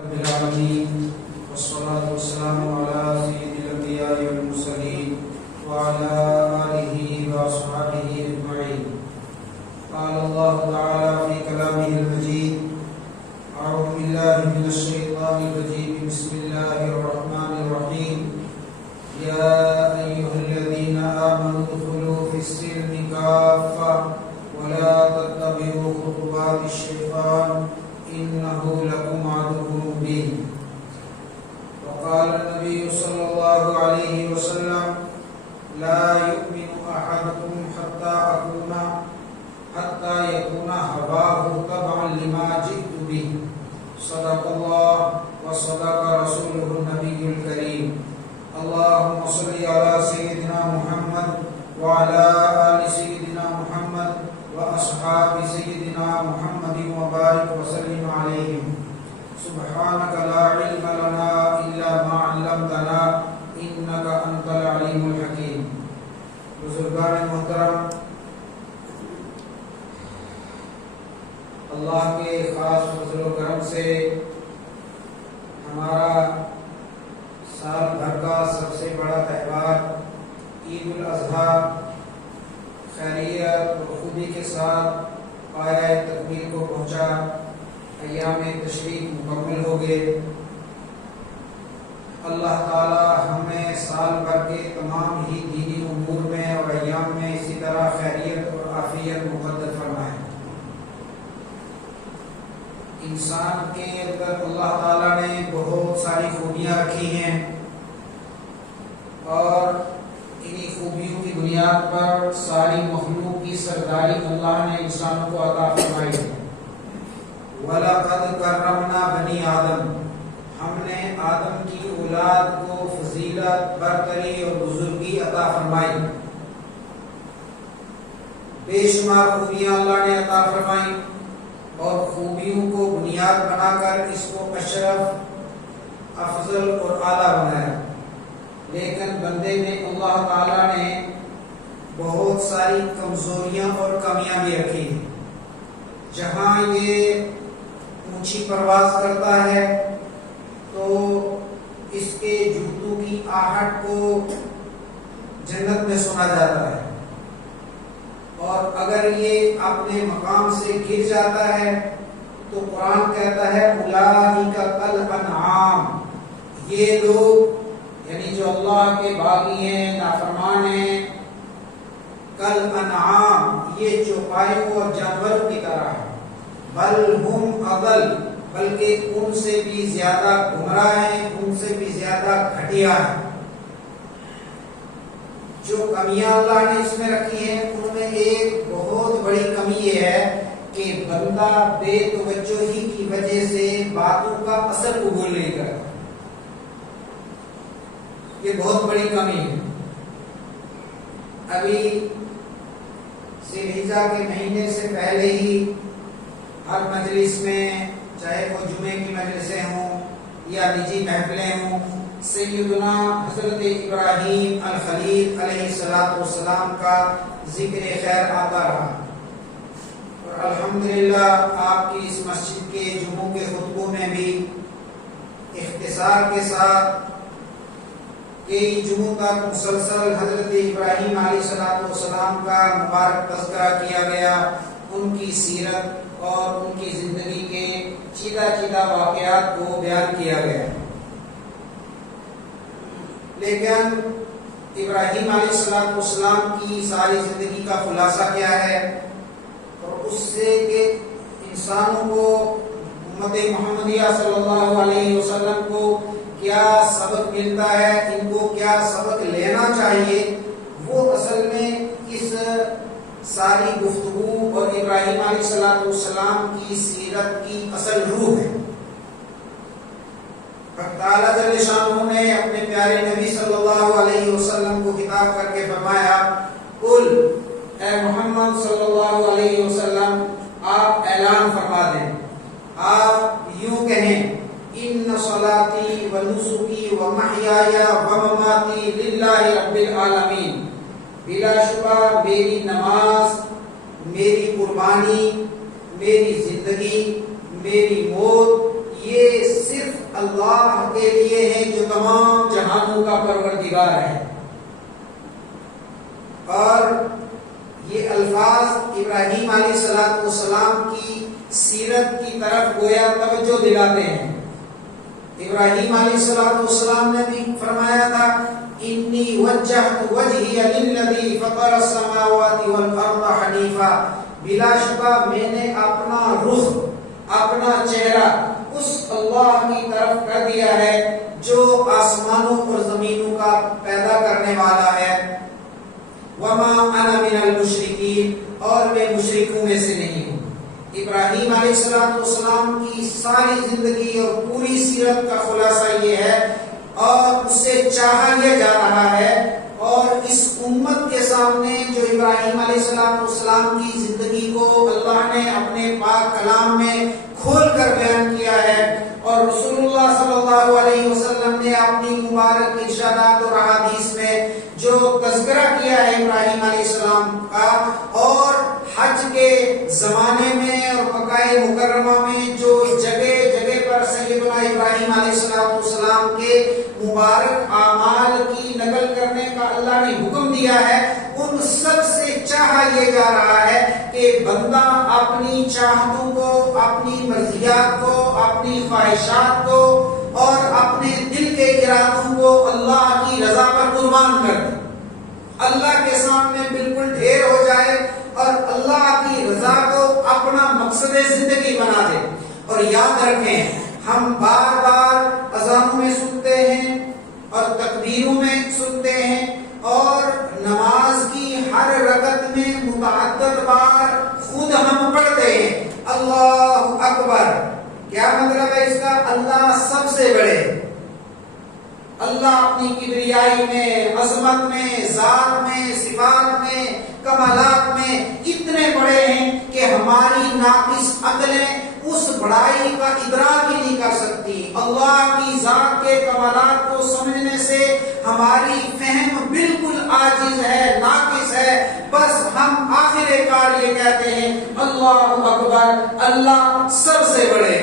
رب العالمين والصلاة والسلام على سيد الأنبياء والمرسلين وعلى آله وأصحابه أجمعين. قال الله تعالى في كلامه المجيد: أعوذ بالله من الشيطان الرجيم. بسم الله الرحمن الرحيم. يا أيها الذين آمنوا ادخلوا في السلم كافة ولا تتبعوا خطوات الشيطان إنه لكم عدو مبين. وقال النبي صلى الله عليه وسلم: لا يؤمن أحدكم حتى يكون هواه تبعا لما جئت به. صدق الله وصدق رسوله النبي الكريم. اللهم صل على سيدنا محمد وعلى آل سيدنا محمد وأصحاب سيدنا محمد وبارك وسلم عليهم. سبحانك لا علم لنا إلا ما علمتنا إنك أنت العليم الحكيم. بزرگان محترم، اللہ کے خاص فضل و کرم سے ہمارا سال بھر کا سب سے بڑا تہوار عید الاضحیٰ خیریت اور خوبی کے ساتھ پایۂ تکمیل کو پہنچا. ایام تشریق مکمل ہو گئے. اللہ تعالی ہمیں سال بھر کے تمام ہی دینی امور میں اور ایام میں اسی طرح خیریت اور عافیت مقدر فرمائے. انسان کے اندر اللہ تعالیٰ نے بہت ساری خوبیاں رکھی ہیں اور انہی خوبیوں کی بنیاد پر ساری مخلوق کی سرداری اللہ نے انسانوں کو عطا فرمائی ہے. وَلَقَدْ كَرَّمْنَا بَنِي آدم، ہم نے آدم کی اولاد کو فضیلت، برتری اور بزرگی عطا فرمائی. بے شمار خوبیاں اللہ نے عطا فرمائی اور خوبیوں کو بنیاد بنا کر اس کو اشرف، افضل اور اعلیٰ بنایا. لیکن بندے میں اللہ تعالیٰ نے بہت ساری کمزوریاں اور کمیاں بھی رکھی ہیں. جہاں یہ اونچی پرواز کرتا ہے تو اس کے جوتوں کی آہٹ کو جنت میں سنا جاتا ہے، اور اگر یہ اپنے مقام سے گر جاتا ہے تو قرآن کہتا ہے اولئک کالانعام، یہ لوگ یعنی جو اللہ کے باغی ہیں، نافرمان ہیں، کالانعام یہ چوپایوں اور جانوروں کی طرح ہے. بل ہم اضل، بلکہ ان سے بھی زیادہ گمراہ ہیں، ان سے بھی زیادہ گھٹیا ہیں. جو کمیاں اللہ نے اس میں رکھی ہیں ان میں ایک بہت بڑی کمی یہ ہے کہ بندہ بے توجہی کی وجہ سے باتوں کا اثر قبول نہیں کرتا. یہ بہت بڑی کمی ہے. ابھی ذی الحجہ کے مہینے سے پہلے ہی ہر مجلس میں، چاہے وہ جمعے کی مجلسیں ہوں یا نجی محفلیں ہوں، سیدنا حضرت ابراہیم الخلیل علیہ السلام کا ذکر خیر آتا رہا. اور الحمدللہ آپ کی اس مسجد کے جمعوں کے خطبوں میں بھی اختصار کے ساتھ کئی جمعوں تک مسلسل حضرت ابراہیم علیہ السلام کا مبارک تذکرہ کیا گیا، ان کی سیرت اور ان کی زندگی کے چیدہ واقعات کو بیان کیا گیا. لیکن ابراہیم علیہ السلام کی ساری زندگی کا خلاصہ کیا ہے، اور اس سے کہ انسانوں کو، امت محمدیہ صلی اللہ علیہ وسلم کو کیا سبق ملتا ہے، ان کو کیا سبق لینا چاہیے، وہ اصل میں اس ساری گفتگو اور ابراہیم علیہ السلام کی سیرت کی اصل روح ہے. تعالیٰ جل شانہ نے اپنے پیارے نبی صلی اللہ علیہ وسلم کو خطاب کر کے فرمایا: قل، اے محمد صلی اللہ علیہ وسلم آپ اعلان فرما دیں، آپ یوں کہیں: ان صلاتی و نسکی و محیای و مماتی للہ رب العالمین، بلا شبہ میری نماز، میری قربانی، میری زندگی، میری موت یہ صرف اللہ کے لیے ہے جو تمام جہانوں کا پروردگار ہے۔ اور یہ الفاظ ابراہیم علیہ السلام کی سیرت کی طرف گویا توجہ دلاتے ہیں۔ ابراہیم علیہ السلام نے بھی فرمایا تھا انی وجہت وجہی للذی فطر السماوات والارض حنیفا، بلا شبہ میں نے اپنا رخ، اپنا چہرہ اس اللہ کی طرف کر دیا ہے جو آسمانوں اور زمینوں کا پیدا کرنے والا ہے۔ وما انا من المشرکین، اور میں مشرکوں میں سے نہیں ہوں۔ ابراہیم علیہ السلام کی ساری زندگی اور پوری سیرت کا خلاصہ یہ ہے، اور اس سے چاہا یہ جا رہا ہے، اور اس امت کے سامنے جو ابراہیم علیہ السلام کی زندگی کو اللہ نے اپنے پاک کلام میں کھول کر بیان کیا ہے، اور رسول اللہ صلی اللہ علیہ وسلم نے اپنی مبارک ارشادات اور احادیث میں جو تذکرہ کیا ہے ابراہیم علیہ السلام کا، اور حج کے زمانے میں اور مکہ مکرمہ میں جو جگہ جگہ پر سیدنا ابراہیم علیہ السلام کے مبارک اعمال کی نقل کرنے کا اللہ نے حکم دیا ہے، ان سب سے چاہا یہ جا رہا ہے کہ بندہ اپنی چاہتوں کو، اپنی مرضیات کو، اپنی خواہشات کو اور اپنے دل کے ارادوں کو اللہ کی رضا پر قربان کر دے، اللہ کے سامنے بالکل ڈھیر ہو جائے اور اللہ کی رضا کو اپنا مقصد زندگی بنا دے۔ اور یاد رکھیں، ہم بار بار اذانوں میں سنتے ہیں اور تکبیروں میں سنتے ہیں، اور نماز کی ہر رکعت میں متعدد بار خود ہم پڑھتے ہیں اللہ اکبر۔ کیا مطلب ہے اس کا؟ اللہ سب سے بڑے، اللہ اپنی کبریائی میں، عظمت میں، ذات میں، صفات میں، کمالات میں اتنے بڑے ہیں کہ ہماری ناقص عقلیں اس بڑائی کا ادراک ہی نہیں کر سکتی۔ اللہ کی ذات کے کمالات کو سمجھنے سے ہماری فہم بالکل عاجز ہے، ناقص ہے۔ بس ہم آخر کار یہ کہتے ہیں اللہ اکبر، اللہ سب سے بڑے،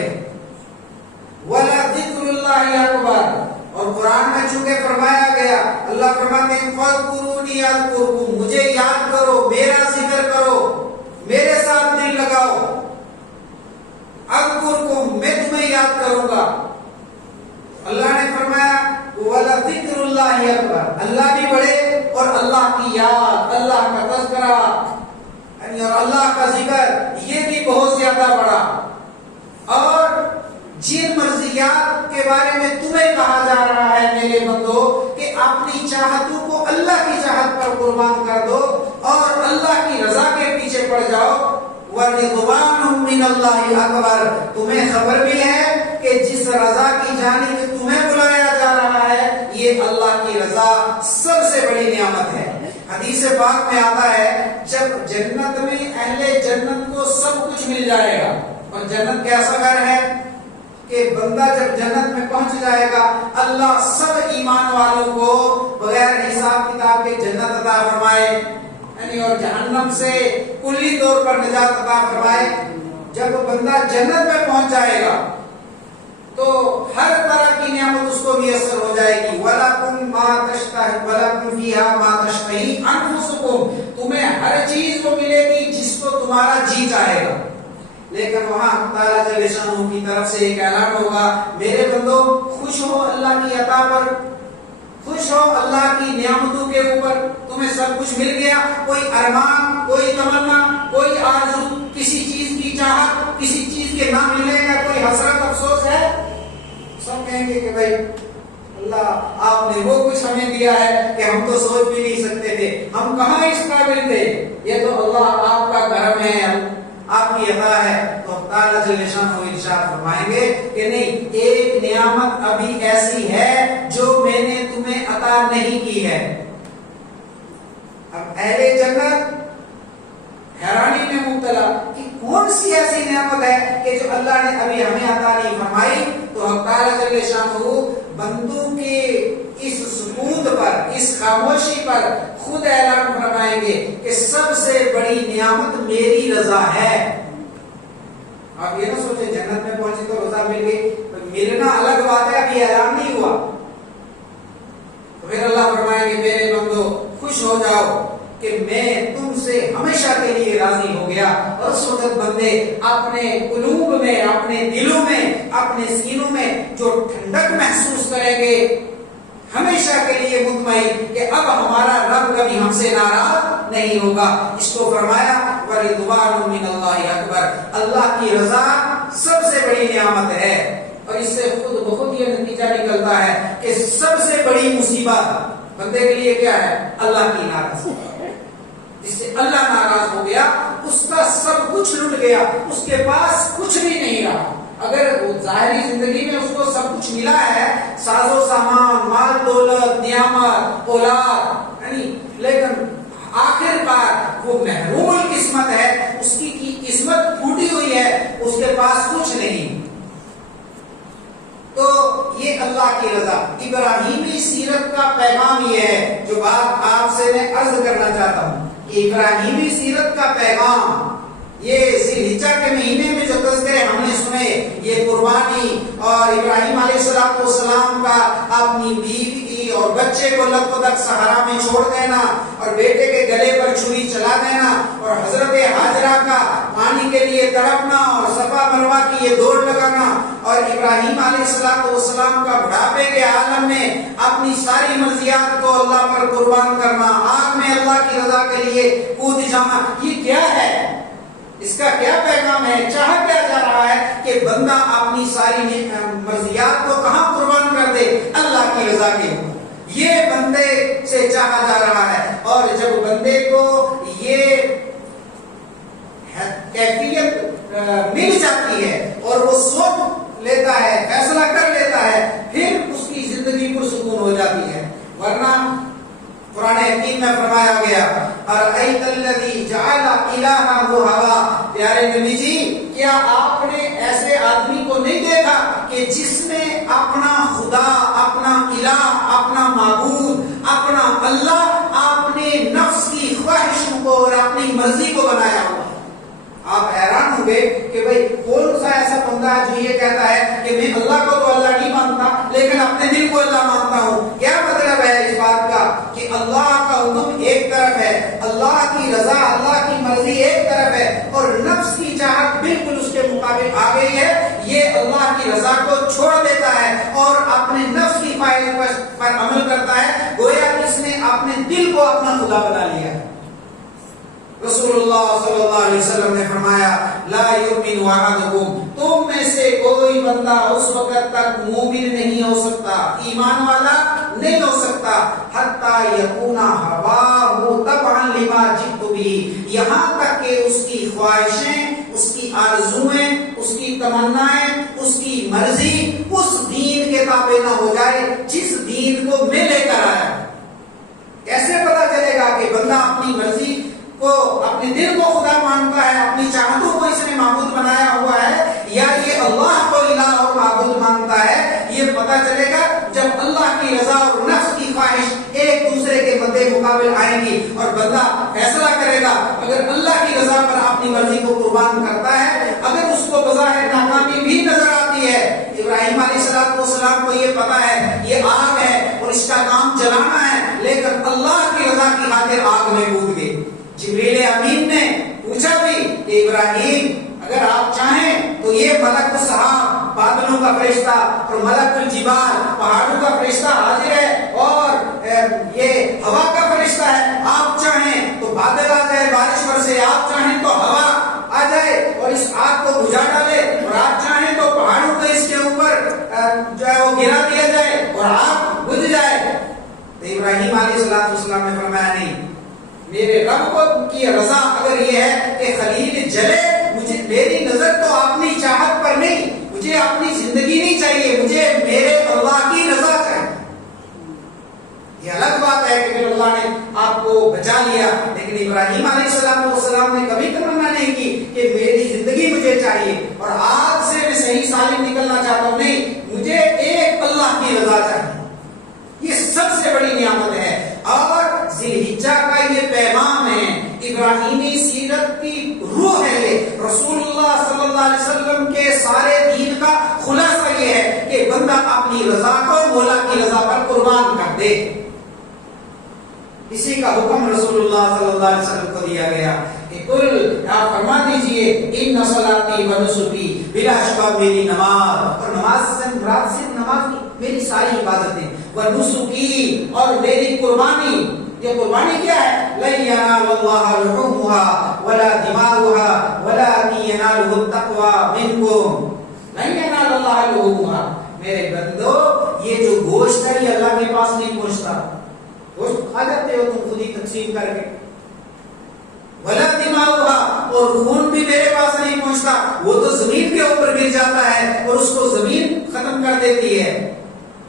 وَلَذِكْرُ اللَّهِ أَكْبَرُ۔ اور قرآن میں چونکہ فرمایا گیا، اللہ فرماتے ہیں فَاذْكُرُونِي أَذْكُرْكُمْ، مجھے یاد کرو، میرا ذکر کرو، میرے ساتھ دل لگاؤ، اذکرکم، میں تمہیں یاد کروں گا۔ اللہ نے فرمایا وَلَذِكْرُ اللَّهِ أَكْبَرُ، اللہ بھی بڑے اور اللہ کی یاد، اللہ کا تذکرہ اور اللہ کا ذکر یہ بھی بہت زیادہ بڑا۔ اور جن مرضیات کے بارے میں تمہیں کہا جا رہا ہے میرے بندو کہ اپنی چاہتوں کو اللہ کی چاہت پر قربان کر دو اور اللہ کی رضا کے پیچھے پڑ جاؤ، وَرِضْوَانٌ مِّنَ اللَّهِ أَكْبَرُ، تمہیں خبر بھی ہے کہ جس رضا کی جانب تمہیں بلایا جا رہا ہے یہ اللہ کی رضا سب سے بڑی نعمت ہے۔ حدیث پاک میں آتا ہے جب جنت میں اہل جنت کو سب کچھ مل جائے گا، اور جنت کیسا گھر ہے کہ بندہ جب جنت میں پہنچ جائے گا اللہ سب ایمان والوں کو بغیر حساب کتاب کے جنت عطا فرمائے، یعنی اور جہنم سے کلی طور پر نجات عطا فرمائے۔ جب بندہ جنت میں پہنچ جائے گا تو ہر طرح کی نعمت اس کو میسر ہو جائے گی۔ وَلَكُمْ مَا تَشْتَهِ وَلَكُمْ فِيهَا مَا تَشْتَهِي أَنفُسُكُمْ، تمہیں ہر چیز وہ ملے گی جس کو تمہارا جی چاہے گا۔ لیکن وہاں تعالیٰ جل شانہ کی طرف سے ایک اعلان ہوگا، میرے بندو خوش ہو اللہ کی عطا پر، خوش ہو اللہ کی نعمتوں کے اوپر، تمہیں سب کچھ مل گیا، کوئی ارمان، کوئی تمنا، کوئی آرزو، کسی چیز کی چاہت، کسی چیز کے نہ ملنے کا کوئی حسرت افسوس ہے؟ سب کہیں گے کہ بھائی اللہ آپ نے وہ کچھ ہمیں دیا ہے کہ ہم تو سوچ بھی نہیں سکتے تھے، ہم کہاں اس قابل تھے، یہ تو اللہ آپ کا کرم ہے، آپ کی عطا ہے۔ تو تعالیٰ جل شانہ ارشاد فرمائیں گے کہ نہیں، ایک نعمت ابھی ایسی ہے جو میں نے تمہیں عطا نہیں کی ہے۔ اب اہل جنت حیرانی میں مبتلا کہ کون سی ایسی نعمت ہے کہ جو اللہ نے ابھی ہمیں عطا نہیں فرمائی؟ تو تعالیٰ جل شانہ بندوں کے اس سکوت پر، اس خاموشی پر خود اعلان فرمائیں گے کہ سب سے بڑی نعمت میری رضا ہے۔ آپ یہ نہ سوچیں جنت میں پہنچے تو رضا مل گئی، ملنا الگ بات ہے، ابھی اعلان نہیں ہوا. پھر اللہ فرمائیں گے میرے بندو خوش ہو جاؤ کہ میں تم سے ہمیشہ کے لیے راضی ہو گیا. اور اس وقت بندے اپنے قلوب میں، اپنے دلوں میں، اپنے سینوں میں جو ٹھنڈک محسوس کریں گے، ہمیشہ کے لیے مطمئن کہ اب ہمارا رب کبھی ہم سے ناراض نہیں ہوگا. اس کو فرمایا وَرِضْوَانٌ مِّنَ اللَّهِ اکبر، اللہ کی رضا سب سے بڑی نعمت ہے. اور اس سے خود بخود یہ نتیجہ نکلتا ہے کہ سب سے بڑی مصیبت بندے کے لیے کیا ہے؟ اللہ کی ناراضگی. جس سے اللہ ناراض ہو گیا اس کا سب کچھ لٹ گیا، اس کے پاس کچھ بھی نہیں رہا. اگر وہ ظاہری زندگی میں اس کو سب کچھ ملا ہے، ساز و سامان، مال دولت، نعمت، اولاد، یعنی لیکن آخر کار وہ محروم القسمت ہے، اس کی قسمت پھوٹی ہوئی ہے، اس کے پاس کچھ نہیں. تو یہ اللہ کی رضا. ابراہیمی سیرت کا پیغام یہ ہے جو بات آپ سے میں عرض کرنا چاہتا ہوں کہ ابراہیمی سیرت کا پیغام یہ ذی الحجہ کے مہینے میں جو تذکرے ہم نے سنے، یہ قربانی اور ابراہیم علیہ السلام کا اپنی بیوی اور بچے کو لبدک صحرا میں چھوڑ دینا اور بیٹے کے گلے پر چھری چلا دینا اور حضرت ہاجرہ کا پانی کے لیے تڑپنا اور صفا مروہ کی یہ دوڑ لگانا اور ابراہیم علیہ السلام کا بڑھاپے کے عالم میں اپنی ساری مرضیات کو اللہ پر قربان کرنا، آگ میں اللہ کی رضا کے لیے کود جانا، یہ کیا ہے؟ اس کا کیا پیغام ہے؟ چاہا کیا جا رہا ہے کہ بندہ اپنی ساری مرضیات کو کہاں قربان کر دے؟ اللہ کی رضا کے اوپر. یہ بندے سے چاہا جا رہا ہے. اور جب بندے کو یہ کیفیت مل جاتی ہے اور وہ سوچ لیتا ہے، فیصلہ کر لیتا ہے، پھر اس کی زندگی پرسکون ہو جاتی ہے. ورنہ قرآن حکیم میں فرمایا گیا ارأیت الذی جعل الہہ ہوا، پیارے نبی جی کیا آپ نے ایسے آدمی کو نہیں دیکھا کہ جس نے اپنا خدا، اپنا الہ، اپنا معبود، اپنا اللہ اپنے نفس کی خواہشوں کو اور اپنی مرضی کو بنایا ہوا. آپ حیران ہوں گے کہ بھئی کون سا ایسا بندہ ہے جو یہ کہتا ہے کہ میں اللہ کو تو اللہ نہیں مانتا لیکن اپنے دل کو اللہ مانتا ہوں. کیا مطلب ہے اس بات کا کہ اللہ کا حکم ایک طرف ہے، اللہ کی رضا، اللہ کی مرضی ایک طرف ہے اور نفس کی چاہت بالکل اس کے مقابل آ گئی ہے. یہ اللہ کی رضا کو چھوڑ دیتا ہے اور اپنے نفس کی خواہش پر عمل کرتا ہے، گویا اس نے اپنے دل کو اپنا خدا بنا لیا ہے. رسول اللہ صلی اللہ علیہ وسلم نے فرمایا لا یؤمن احدکم، تم میں سے کوئی بندہ اس وقت تک مومن نہیں ہو سکتا، ایمان والا نہیں ہو سکتا حتی یکون ہواہ تبعا لما جئت بہ، یہاں تک کہ اس کی خواہشیں، اس کی آرزویں، اس کی تمنائیں، اس کی مرضی اس دین کے تابع نہ ہو جائے جس دین کو میں لے کر آیا. کیسے پتا چلے گا کہ بندہ اپنی مرضی کو، اپنے دل کو خدا مانتا ہے، اپنی چاہتوں کو اس نے معبود بنایا ہوا ہے، یا یہ اللہ کو الہ اور معبود مانتا ہے؟ یہ پتا چلے گا جب اللہ کی رضا اور نفس کی خواہش ایک دوسرے کے مد مقابل آئیں گی اور بندہ فیصلہ کرے گا. اگر اللہ کی رضا پر اپنی مرضی کو قربان کرتا ہے، اگر اس کو بظاہر ناکامی بھی نظر آتی ہے، ابراہیم علیہ السلام کو یہ پتا ہے یہ آگ ہے اور اس کا کام جلانا ہے، لیکن اللہ کی رضا کی خاطر آگ میں کود گئے. جبریل امین نے پوچھا بھی کہ ابراہیم اگر آپ چاہیں تو یہ ملک السحاب، بادلوں کا فرشتہ، اور ملک الجبال، پہاڑوں کا فرشتہ حاضر ہے، اور یہ ہوا کا فرشتہ ہے، آپ چاہیں تو بادل آ جائے، بارش برسے، آپ چاہیں تو ہوا آ جائے اور اس آگ کو بجھا ڈالے، اور آپ چاہیں تو پہاڑوں کو اس کے اوپر جو ہے وہ گرا دیا جائے اور آگ بجھ جائے. تو ابراہیم علیہ السلام نے فرمایا نہیں، میرے رب کو کی رضا اگر یہ ہے کہ خلیل جلے، مجھے میری نظر تو اپنی چاہت پر نہیں، مجھے اپنی زندگی نہیں چاہیے، مجھے میرے اللہ کی رضا چاہیے. یہ الگ بات ہے کہ پھر اللہ نے آپ کو بچا لیا، لیکن ابراہیم علیہ السلام نے کبھی تمنا نہیں کی کہ میری زندگی مجھے چاہیے اور آج سے میں صحیح سالم نکلنا چاہتا ہوں، نہیں، مجھے ایک اللہ کی رضا چاہیے. یہ سب سے بڑی نعمت ہے اور ذی الحجہ کا یہ پیغام ہے، ابراہیمی سیرت کی روح ہے. یہ رسول اللہ صلی اللہ علیہ وسلم کے سارے دین کا خلاصہ یہ ہے کہ اپنی رضا کو مولا کی رضا پر قربان کر دے. اسی کا حکم رسول اللہ صلی اللہ علیہ وسلم کو دیا گیا کہ کل آپ فرما دیجئے ان صلاتی و نسکی، بلا شبہ میری نماز، اور نماز سے مراد صرف نماز نہیں، میری ساری عبادتیں، و نسکی، اور میری قربانی. یہ قربانی کیا ہے؟ لن ینال اللہ لحومها ولا دماؤها ولکن ینالہ التقوی منکم. لن ینال اللہ لحومها، میرے بندو یہ جو گوشت ہے یہ اللہ کے پاس نہیں پہنچتا. گوشت کھا جاتے ہو تم خود ہی تقسیم کر کے. ولا دماؤها، اور خون بھی میرے پاس نہیں پہنچتا، وہ تو زمین کے اوپر گر جاتا ہے اور اس کو زمین ختم کر دیتی ہے.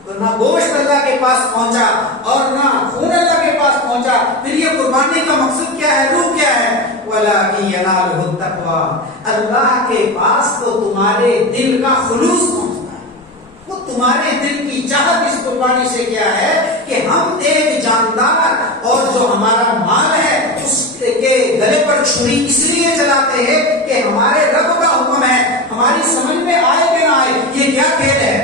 تو نہ گوشت اللہ کے پاس پہنچا اور نہ خون اللہ کے پاس پہنچا. پھر یہ قربانی کا مقصد کیا ہے، روح کیا ہے؟ وَلَٰكِن يَنَالُهُ التَّقْوَىٰ، اللہ کے پاس تو تمہارے دل کا خلوص پہنچتا ہے. وہ تمہارے دل کی چاہت اس قربانی سے کیا ہے کہ ہم ایک جاندار اور جو ہمارا مال ہے اس کے گلے پر چھری اس لیے چلاتے ہیں کہ ہمارے رب کا حکم ہے. ہماری سمجھ میں آئے کہ نہ آئے یہ کیا کھیل ہے.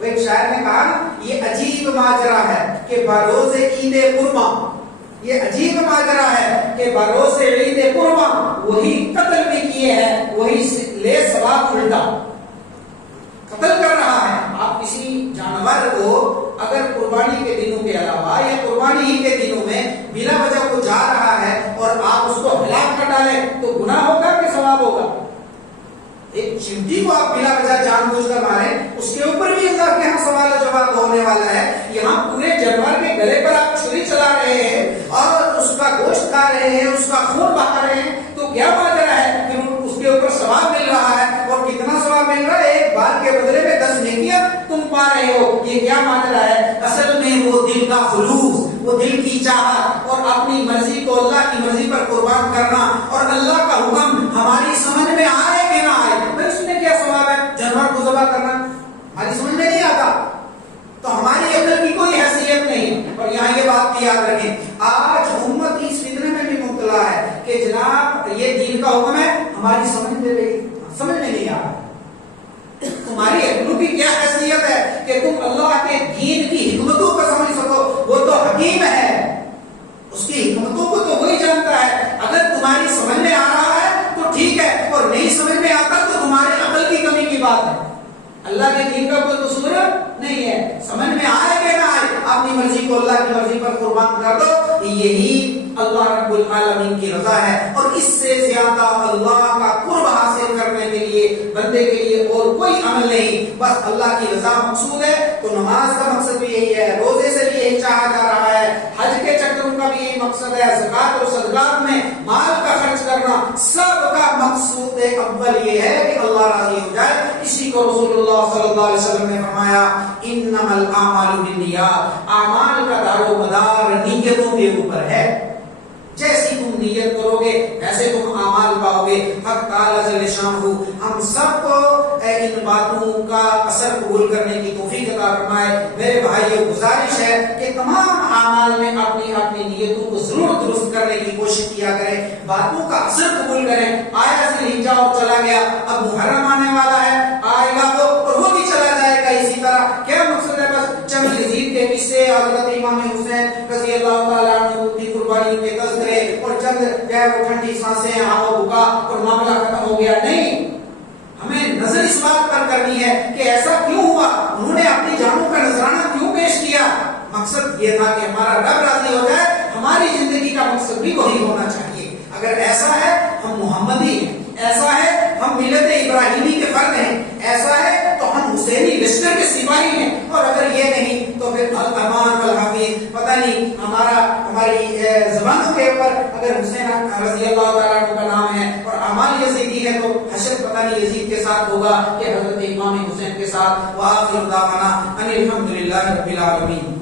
ایک شاعر نے کہا یہ عجیب ماجرا ہے کہ بروز عید قرباں، یہ عجیب ماجرا ہے کہ بروز عید قرباں وہی قتل بھی کیے ہیں، وہی لے ثواب الٹا قتل کر رہا ہے. آپ کسی جانور کو اگر قربانی کے دنوں کے علاوہ یا قربانی ہی کے دنوں میں بلا وجہ کو جا رہا ہے اور آپ اس کو ہلاک کر ڈالیں تو گناہ ہوگا کہ ثواب ہوگا؟ ایک چمٹی کو آپ بلا وجہ جان بوجھ کر ماریں، اس کے اوپر بھی اللہ کے یہاں سوال و جواب ہونے والا ہے. یہاں پورے جانور کے گلے پر آپ چھری چلا رہے ہیں اور اس کا گوشت کھا رہے ہیں، اس کا خون بہا رہے ہیں، تو کیا ماجرا ہے؟ پھر اس کے اوپر ثواب مل رہا ہے، اور کتنا ثواب مل رہا ہے؟ ایک بار کے بدلے میں 10 نیکیاں تم پا رہے ہو. یہ کیا ماجرا ہے؟ اصل میں وہ دل کا خلوص، وہ دل کی چاہت اور اپنی مرضی کو اللہ کی مرضی پر قربان کرنا، اور اللہ کا حکم ہماری سمجھ میں آئے کہ نہ آئے. اس میں کیا ثواب ہے جانور کو ذبح کرنا؟ ہماری سمجھ میں نہیں آتا تو ہماری عقل کی کوئی حیثیت نہیں. اور یہاں یہ بات بھی یاد رکھیں، آج امت اس فتنے میں بھی مبتلا ہے کہ جناب یہ دین کا حکم ہے، ہماری سمجھ میں نہیں آ رہا. تمہاری عقلوں کی کیا حیثیت ہے کہ تم اللہ کے دین کی حکمتوں کو سمجھ سکو؟ وہ تو حکیم ہے، اس کی حکمتوں کو تو وہی جانتا ہے. اگر تمہاری سمجھ میں آ رہا ہے تو ٹھیک ہے، اور نہیں سمجھ میں آتا تو تمہارے عقل کی کمی کی بات ہے. اللہ کے دین کا کوئی قصور نہیں ہے. سمجھ میں آئے کہ نہ آئے اپنی مرضی کو اللہ کی مرضی پر قربان کر دو. یہی اللہ رب العالمین کی رضا ہے، اور اس سے زیادہ اللہ کا قرب حاصل کرنے کے لیے بندے کے لیے اور کوئی عمل نہیں. بس اللہ کی رضا مقصود ہے. تو نماز کا مقصد بھی یہی ہے، روزے سے بھی یہی چاہا جا رہا ہے، حج کے چکروں کا بھی یہی مقصد ہے، زکات اور صدقات میں مال کا خرچ کرنا، سب کا مقصود اول یہ ہے کہ اللہ راضی ہو جائے. اسی کو رسول اللہ صلی اللہ علیہ وسلم نے فرمایا انما الاعمال بالنیات، اعمال کا دار و مدار نیتوں کے اوپر ہے. جیسی تم نیت کرو گے ویسے تم اعمال پاؤ گے. حق تعالی جل شانہ ہم سب کو ان باتوں کا اثر قبول کرنے کی توفیق عطا فرمائے. میرے بھائیو گزارش ہے کہ تمام اعمال میں اپنی اپنی نیتوں کو ضرور درست کرنے کی کوشش کیا کریں، باتوں کا اثر قبول کریں. آیا ذوالحجہ اور چلا گیا، اب محرم آنے والا ہے، آئے گا وہ اور وہ بھی چلا جائے گا. اسی طرح کیا مقصد ہے؟ بس چند یزید کے قصے، حضرت امام حسین رضی اللہ تعالیٰ عنہ کی قربانی کے تذکرے اور چند وہ ٹھنڈی سانسیں، آہو بکا اور معاملہ ختم ہو گیا. نہیں، ہمیں نظر اس بات پر کرنی ہے کہ ایسا کیوں ہوا، انہوں نے اپنی جانوں کا نذرانہ کیوں پیش کیا. مقصد یہ تھا کہ ہمارا رب راضی ہو جائے. ہماری زندگی کا مقصد بھی وہی ہونا چاہیے. اگر ایسا ہے ہم محمدی ہیں، ایسا ہے ہم ملت ابراہیمی کے فرد ہیں، ایسا ہے تو ہم حسینی لشکر کے سپاہی ہیں. اور اگر یہ نہیں تو پھر الامان والحفیظ پتہ نہیں ہماری زبانوں کے اوپر اگر حسین رضی اللہ تعالیٰ عنہ کا نام ہے اور اعمال یزیدی ہے تو حشر پتہ نہیں یزید کے ساتھ ہوگا کہ حضرت امام حسین کے ساتھ. وآخر دعوانا ان الحمد للہ رب العالمین.